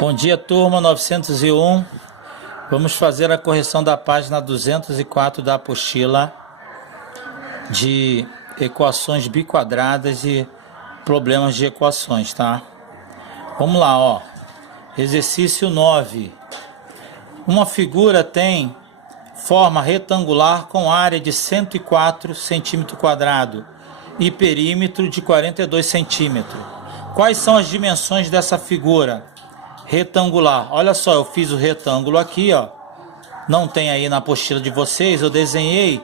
Bom dia, turma 901. Vamos fazer a correção da página 204 da apostila de equações biquadradas e problemas de equações, tá? Vamos lá, ó. Exercício 9. Uma figura tem forma retangular com área de 104 cm² e perímetro de 42 cm. Quais são as dimensões dessa figura retangular? Olha só, eu fiz o retângulo aqui, ó. Não tem aí na apostila de vocês, eu desenhei.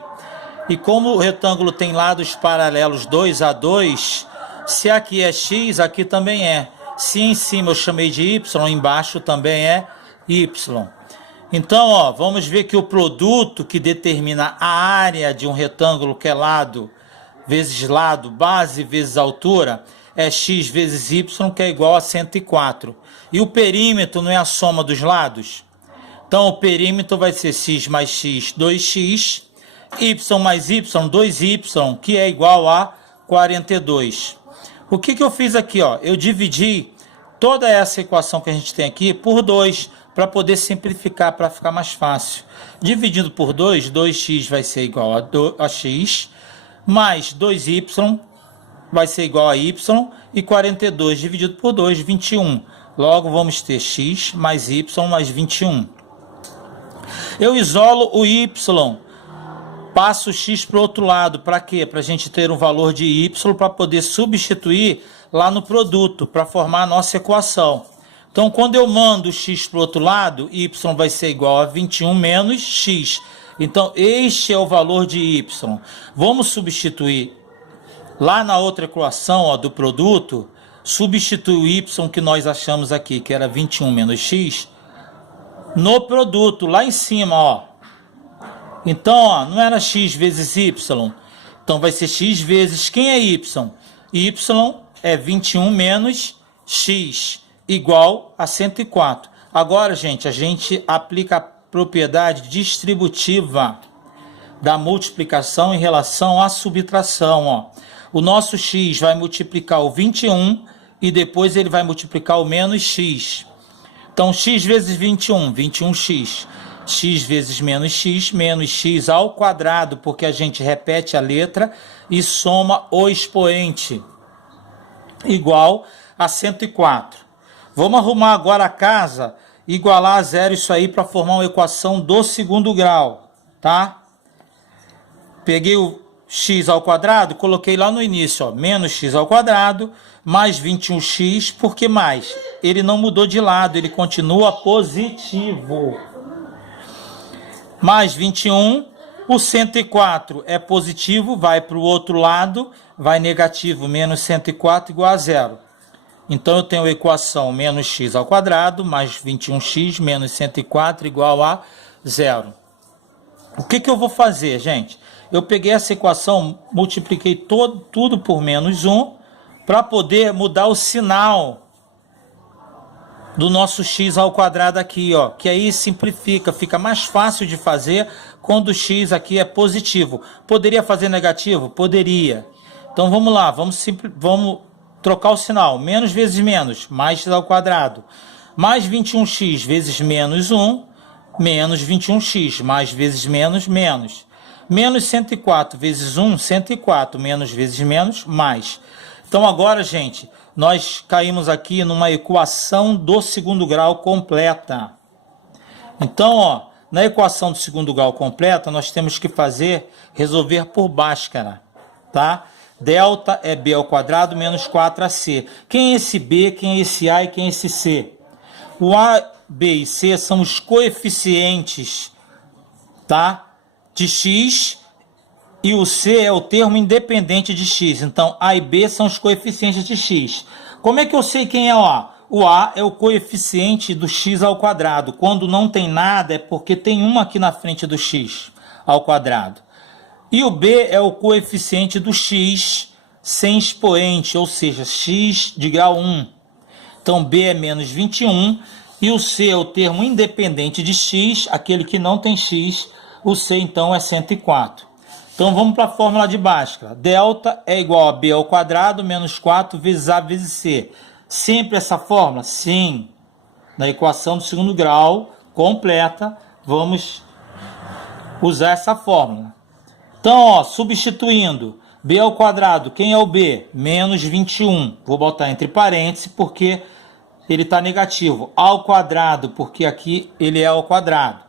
E como o retângulo tem lados paralelos 2 a 2, se aqui é x, aqui também é. Se em cima eu chamei de y, embaixo também é y. Então, ó, vamos ver que o produto que determina a área de um retângulo, que é lado vezes lado, base vezes altura, é x vezes y, que é igual a 104. E o perímetro não é a soma dos lados? Então, o perímetro vai ser x mais x, 2x, y mais y, 2y, que é igual a 42. O que eu fiz aqui, ó? Eu dividi toda essa equação que a gente tem aqui por 2, para poder simplificar, para ficar mais fácil. Dividindo por 2, 2x vai ser igual a x, mais 2y vai ser igual a y, e 42 dividido por 2, 21. Logo, vamos ter x mais y mais 21. Eu isolo o y, passo o x para o outro lado. Para quê? Para a gente ter um valor de y para poder substituir lá no produto, para formar a nossa equação. Então, quando eu mando x para o outro lado, y vai ser igual a 21 menos x. Então, este é o valor de y. Vamos substituir lá na outra equação, ó, do produto, substituir o y que nós achamos aqui, que era 21 menos x, no produto, lá em cima, ó. Então, ó, não era x vezes y, então vai ser x vezes, quem é y? Y é 21 menos x, igual a 104. Agora, gente, a gente aplica a propriedade distributiva da multiplicação em relação à subtração, ó. O nosso x vai multiplicar o 21 e depois ele vai multiplicar o menos x. Então, x vezes 21, 21x. X vezes menos x ao quadrado, porque a gente repete a letra e soma o expoente, igual a 104. Vamos arrumar agora a casa, igualar a zero isso aí para formar uma equação do segundo grau, tá? Peguei o x ao quadrado, coloquei lá no início, ó, menos x ao quadrado, mais 21x, porque mais? Ele não mudou de lado, ele continua positivo. Mais 21, o 104 é positivo, vai para o outro lado, vai negativo, menos 104 igual a zero. Então, eu tenho a equação menos x ao quadrado, mais 21x, menos 104 igual a zero. O que eu vou fazer, gente? Eu peguei essa equação, multipliquei tudo por menos 1, para poder mudar o sinal do nosso x ao quadrado aqui, ó, que aí simplifica, fica mais fácil de fazer quando o x aqui é positivo. Poderia fazer negativo? Poderia. Então vamos lá, vamos trocar o sinal. Menos vezes menos, mais x ao quadrado. Mais 21x vezes menos 1, menos 21x, mais vezes menos, menos. Menos 104 vezes 1, 104, menos vezes menos, mais. Então agora, gente, nós caímos aqui numa equação do segundo grau completa. Então, ó, na equação do segundo grau completa, nós temos que resolver por Bhaskara, tá? Delta é b ao quadrado menos 4ac. Quem é esse b, quem é esse a e quem é esse c? O a, b e c são os coeficientes, tá? De x, e o c é o termo independente de x. Então, a e b são os coeficientes de x. Como é que eu sei quem é o a? O a é o coeficiente do x ao quadrado. Quando não tem nada, é porque tem um aqui na frente do x ao quadrado. E o b é o coeficiente do x sem expoente, ou seja, x de grau 1. Então, b é menos 21, e o c é o termo independente de x, aquele que não tem x. O c, então, é 104. Então, vamos para a fórmula de Bhaskara. Delta é igual a b ao quadrado menos 4 vezes a vezes c. Sempre essa fórmula? Sim. Na equação do segundo grau completa, vamos usar essa fórmula. Então, ó, substituindo b ao quadrado, quem é o b? Menos 21. Vou botar entre parênteses porque ele está negativo. A ao quadrado, porque aqui ele é ao quadrado.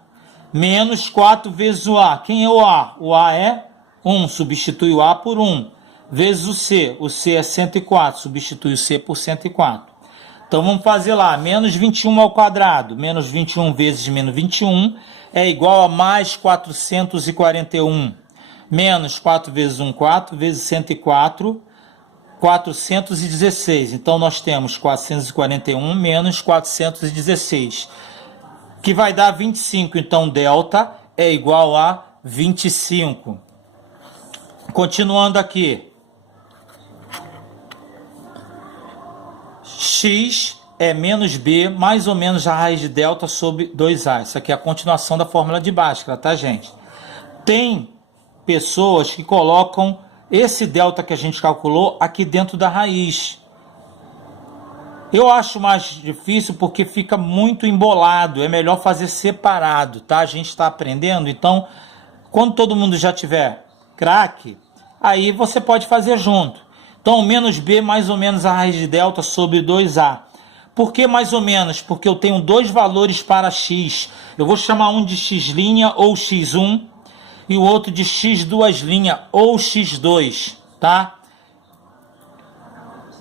Menos 4 vezes o a. Quem é o a? O a é 1. Substitui o a por 1. Vezes o c. O c é 104. Substitui o c por 104. Então, vamos fazer lá. Menos 21 ao quadrado. Menos 21 vezes menos 21 é igual a mais 441. Menos 4 vezes 1, 4, vezes 104, 416. Então, nós temos 441 menos 416, que vai dar 25. Então, delta é igual a 25. Continuando aqui. X é menos b, mais ou menos a raiz de delta sobre 2a. Isso aqui é a continuação da fórmula de Bhaskara, tá, gente? Tem pessoas que colocam esse delta que a gente calculou aqui dentro da raiz. Eu acho mais difícil porque fica muito embolado. É melhor fazer separado, tá? A gente está aprendendo, então, quando todo mundo já tiver craque, aí você pode fazer junto. Então, menos b mais ou menos a raiz de delta sobre 2a. Por que mais ou menos? Porque eu tenho dois valores para x. Eu vou chamar um de x' ou x1 e o outro de x2' ou x2, tá?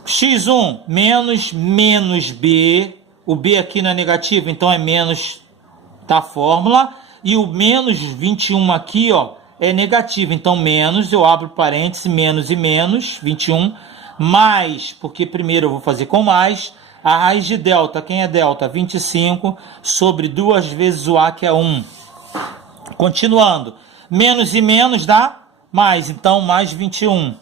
x1 menos b. O b aqui não é negativo, então é menos da fórmula. E o menos 21 aqui, ó, é negativo, então menos, eu abro parênteses, menos e menos, 21, mais, porque primeiro eu vou fazer com mais, a raiz de delta, quem é delta? 25, sobre 2 vezes o a, que é 1. Continuando, menos e menos dá mais, então mais 21.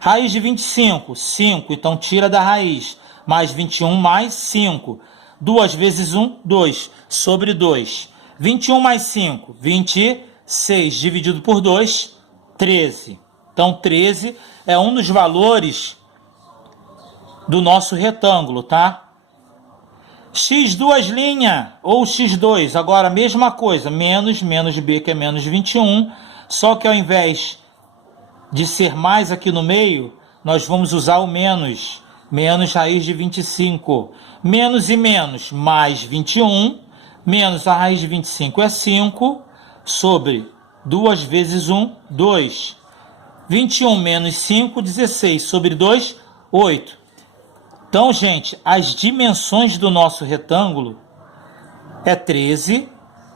Raiz de 25, 5, então tira da raiz, mais 21 mais 5. 2 vezes 1, 2, sobre 2. 21 mais 5, 26, dividido por 2, 13. Então, 13 é um dos valores do nosso retângulo, tá? x2' ou x2, agora a mesma coisa, menos b, que é menos 21, só que ao invés de ser mais aqui no meio, nós vamos usar o menos, menos raiz de 25. Menos e menos, mais 21, menos a raiz de 25 é 5, sobre 2 vezes 1, 2. 21 menos 5, 16, sobre 2, 8. Então, gente, as dimensões do nosso retângulo é 13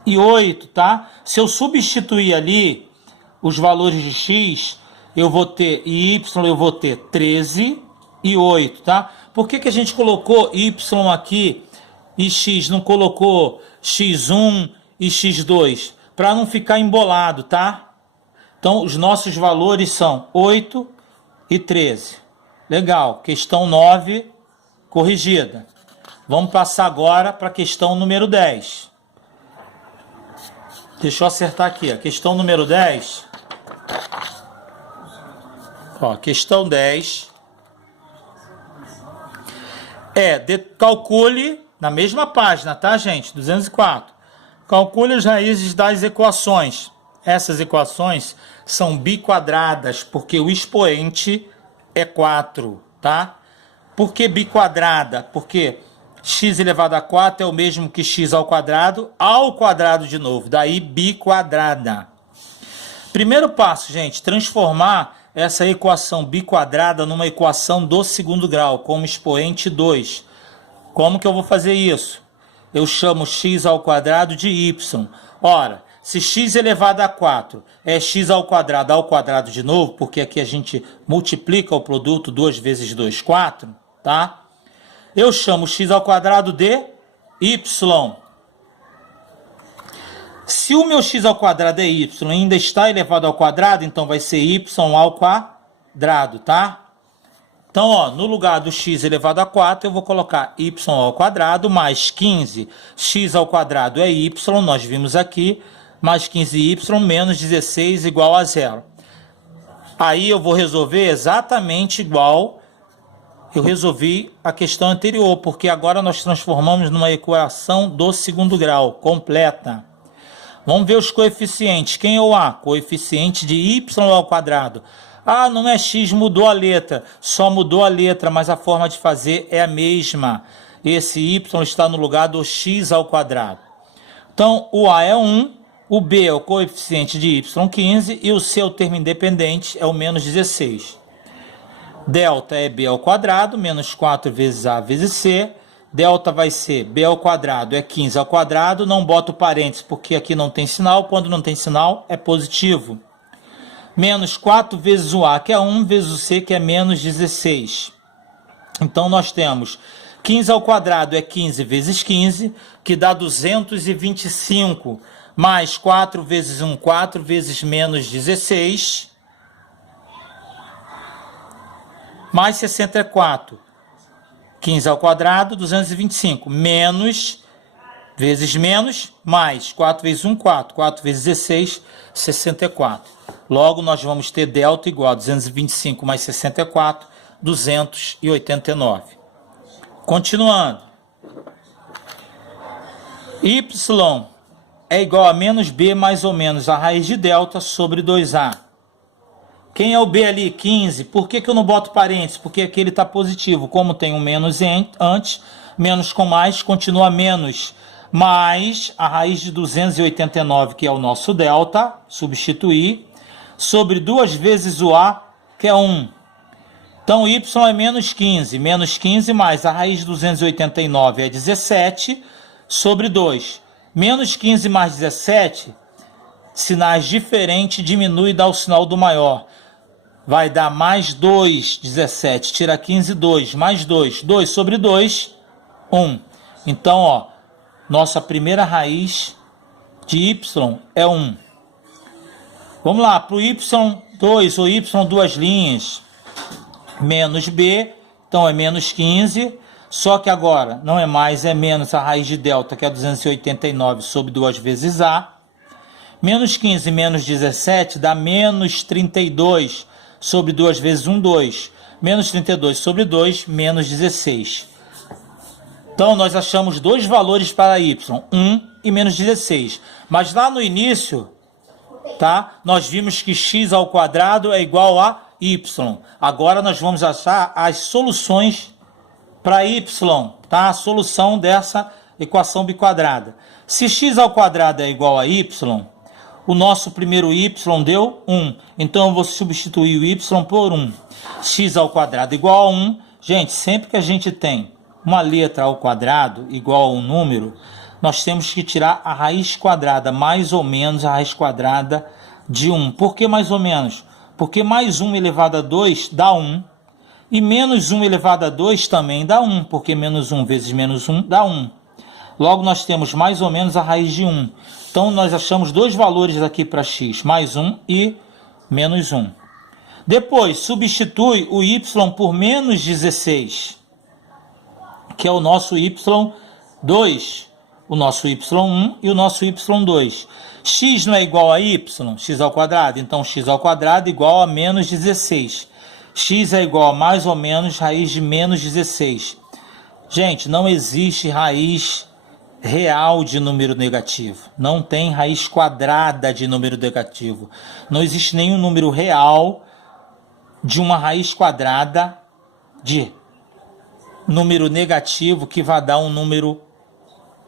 e 8, tá? Se eu substituir ali os valores de x, eu vou ter y, eu vou ter 13 e 8, tá? Por que a gente colocou y aqui e x, não colocou x1 e x2? Para não ficar embolado, tá? Então, os nossos valores são 8 e 13. Legal. Questão 9, corrigida. Vamos passar agora para a questão número 10. Deixa eu acertar aqui. A questão número 10. Ó, questão 10. Calcule, na mesma página, tá, gente? 204. Calcule as raízes das equações. Essas equações são biquadradas, porque o expoente é 4, tá? Por que biquadrada? Porque x elevado a 4 é o mesmo que x ao quadrado de novo. Daí biquadrada. Primeiro passo, gente, transformar essa equação biquadrada numa equação do segundo grau, como expoente 2. Como que eu vou fazer isso? Eu chamo x ao quadrado de y. Ora, se x elevado a 4 é x ao quadrado de novo, porque aqui a gente multiplica o produto 2 vezes 2, 4, tá? Eu chamo x ao quadrado de y. Se o meu x ao quadrado é y e ainda está elevado ao quadrado, então vai ser y ao quadrado, tá? Então, ó, no lugar do x elevado a 4, eu vou colocar y ao quadrado mais 15. X ao quadrado é y, nós vimos aqui, mais 15y menos 16 igual a 0. Aí eu vou resolver exatamente igual eu resolvi a questão anterior, porque agora nós transformamos numa equação do segundo grau, completa. Vamos ver os coeficientes. Quem é o A? Coeficiente de y ao quadrado. Ah, não é x, mudou a letra. Só mudou a letra, mas a forma de fazer é a mesma. Esse y está no lugar do x ao quadrado. Então, o A é 1, o B é o coeficiente de y, 15, e o C, o termo independente, é o menos 16. Delta é b ao quadrado, menos 4 vezes a vezes c. Delta vai ser b ao quadrado, é 15 ao quadrado. Não boto parênteses porque aqui não tem sinal. Quando não tem sinal, é positivo. Menos 4 vezes o a, que é 1, vezes o c, que é menos 16. Então, nós temos 15 ao quadrado é 15 vezes 15, que dá 225. Mais 4 vezes 1, 4 vezes menos 16... mais 64, 15 ao quadrado, 225, menos, vezes menos, mais 4 vezes 1, 4, 4 vezes 16, 64. Logo, nós vamos ter delta igual a 225 mais 64, 289. Continuando. Y é igual a menos b mais ou menos a raiz de delta sobre 2a. Quem é o B ali? 15. Por que eu não boto parênteses? Porque aqui ele está positivo. Como tem um menos antes, menos com mais, continua menos. Mais a raiz de 289, que é o nosso delta, substituir, sobre 2 vezes o A, que é 1. Então, Y é menos 15. Menos 15 mais a raiz de 289 é 17, sobre 2. Menos 15 mais 17, sinais diferentes, diminui e dá o sinal do maior. Vai dar mais 2, 17, tira 15, 2, mais 2, 2 sobre 2, 1. Então, ó, nossa primeira raiz de y é 1. Vamos lá, para o y2 ou y duas linhas, menos b, então é menos 15, só que agora não é mais, é menos a raiz de delta, que é 289 sobre 2 vezes a. Menos 15 menos 17 dá menos 32 sobre 2 vezes 1, 2. Menos 32 sobre 2, menos 16. Então, nós achamos dois valores para y, 1 e menos 16. Mas lá no início, tá? Nós vimos que x ao quadrado é igual a y. Agora nós vamos achar as soluções para y, tá? A solução dessa equação biquadrada. Se x ao quadrado é igual a y, o nosso primeiro y deu 1. Então, eu vou substituir o y por 1. X ao quadrado igual a 1. Gente, sempre que a gente tem uma letra ao quadrado igual a um número, nós temos que tirar a raiz quadrada, mais ou menos a raiz quadrada de 1. Por que mais ou menos? Porque mais 1 elevado a 2 dá 1. E menos 1 elevado a 2 também dá 1. Porque menos 1 vezes menos 1 dá 1. Logo, nós temos mais ou menos a raiz de 1. Então, nós achamos dois valores aqui para x, mais 1 e menos 1. Depois, substitui o y por menos 16, que é o nosso y2, o nosso y1 e o nosso y2. X não é igual a y, x ao quadrado, então x ao quadrado igual a menos 16. X é igual a mais ou menos raiz de menos 16. Gente, não existe raiz real de número negativo. Não tem raiz quadrada de número negativo. Não existe nenhum número real de uma raiz quadrada de número negativo que vai dar um número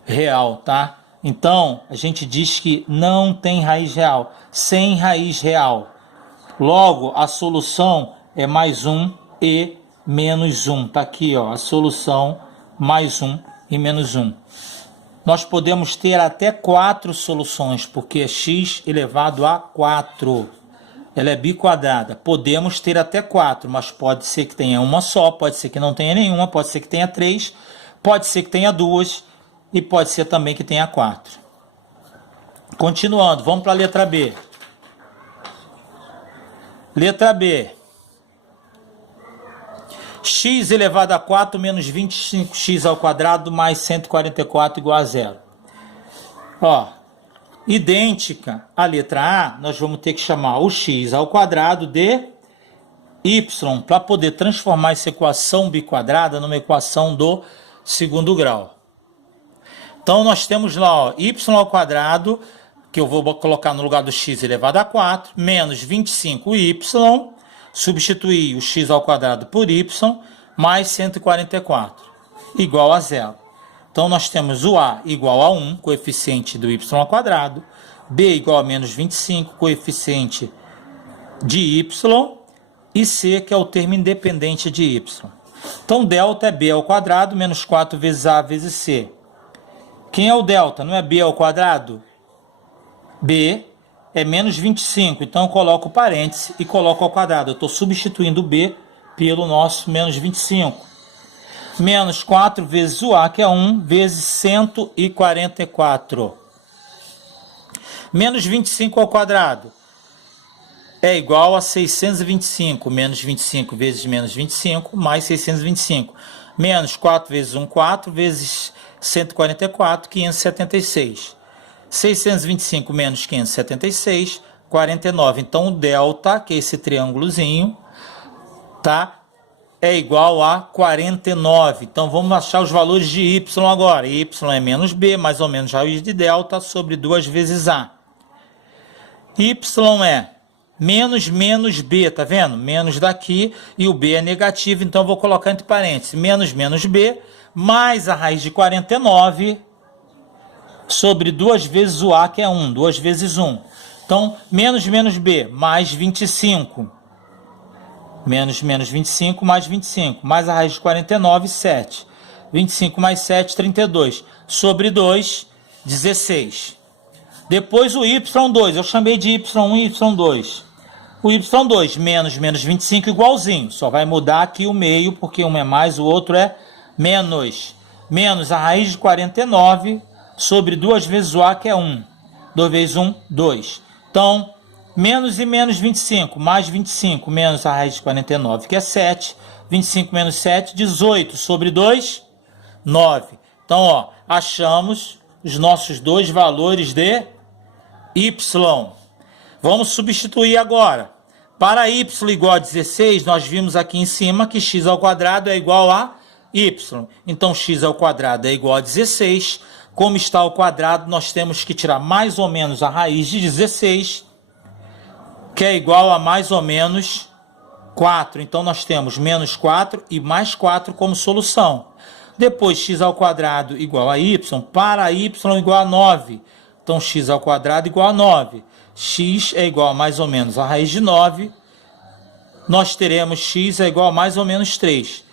real, tá? Então, a gente diz que não tem raiz real. Sem raiz real. Logo, a solução é mais 1 e menos 1. Tá aqui, ó, a solução mais 1 e menos 1. Nós podemos ter até 4 soluções, porque é x elevado a 4. Ela é biquadrada. Podemos ter até 4, mas pode ser que tenha uma só, pode ser que não tenha nenhuma, pode ser que tenha 3, pode ser que tenha 2 e pode ser também que tenha 4. Continuando, vamos para a letra B. Letra B. X elevado a 4 menos 25x ao quadrado mais 144 igual a 0. Ó, idêntica à letra A, nós vamos ter que chamar o x ao quadrado de y para poder transformar essa equação biquadrada numa equação do segundo grau. Então, nós temos lá, ó, y ao quadrado, que eu vou colocar no lugar do x elevado a 4, menos 25y, substituir o x ao quadrado por y, mais 144, igual a 0. Então, nós temos o a igual a 1, coeficiente do y ao quadrado, b igual a menos 25, coeficiente de y, e c, que é o termo independente de y. Então, delta é b ao quadrado menos 4 vezes a vezes c. Quem é o delta? Não é b ao quadrado? B é menos 25, então eu coloco parêntese e coloco ao quadrado. Eu estou substituindo b pelo nosso menos 25. Menos 4 vezes o a, que é 1, vezes 144. Menos 25 ao quadrado é igual a 625. Menos 25 vezes menos 25, mais 625. Menos 4 vezes 1, 4, vezes 144, 576. 625 menos 576, 49. Então, o delta, que é esse triângulozinho, tá? É igual a 49. Então, vamos achar os valores de y agora. Y é menos b, mais ou menos raiz de delta, sobre 2 vezes a. Y é menos b, tá vendo? Menos daqui, e o b é negativo, então eu vou colocar entre parênteses. Menos b, mais a raiz de 49, sobre 2 vezes o a, que é 1. 2 vezes 1. Então, menos b, mais 25. Menos 25, mais 25. Mais a raiz de 49, 7. 25 mais 7, 32. Sobre 2, 16. Depois o y2. Eu chamei de y1 e y2. O y2, menos 25, igualzinho. Só vai mudar aqui o meio, porque um é mais, o outro é menos. Menos a raiz de 49, sobre 2 vezes o a, que é 1. 2 vezes 1, 2. Então, menos e menos 25, mais 25, menos a raiz de 49, que é 7. 25 menos 7, 18. Sobre 2, 9. Então, ó, achamos os nossos dois valores de y. Vamos substituir agora. Para y igual a 16, nós vimos aqui em cima que x ao quadrado é igual a y. Então, x ao quadrado é igual a 16. Como está ao quadrado, nós temos que tirar mais ou menos a raiz de 16, que é igual a mais ou menos 4. Então, nós temos menos 4 e mais 4 como solução. Depois, x ao quadrado igual a y, para y igual a 9. Então, x ao quadrado igual a 9. X é igual a mais ou menos a raiz de 9. Nós teremos x é igual a mais ou menos 3.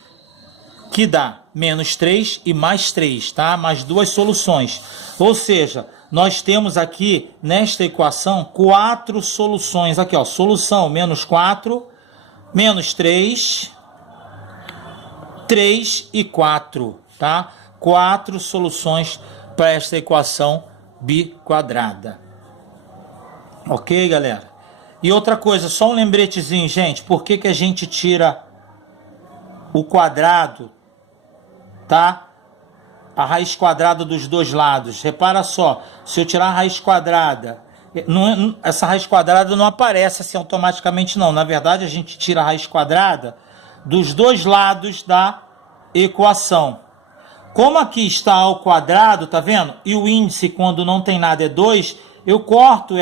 Que dá menos 3 e mais 3, tá? Mais duas soluções. Ou seja, nós temos aqui, nesta equação, 4 soluções. Aqui, ó, solução menos 4, menos 3, 3 e 4, tá? 4 soluções para esta equação biquadrada. Ok, galera? E outra coisa, só um lembretezinho, gente. Por que que a gente tira o quadrado, tá? A raiz quadrada dos dois lados. Repara só, se eu tirar a raiz quadrada, essa raiz quadrada não aparece assim automaticamente, não. Na verdade, a gente tira a raiz quadrada dos dois lados da equação. Como aqui está ao quadrado, tá vendo? E o índice, quando não tem nada, é 2, eu corto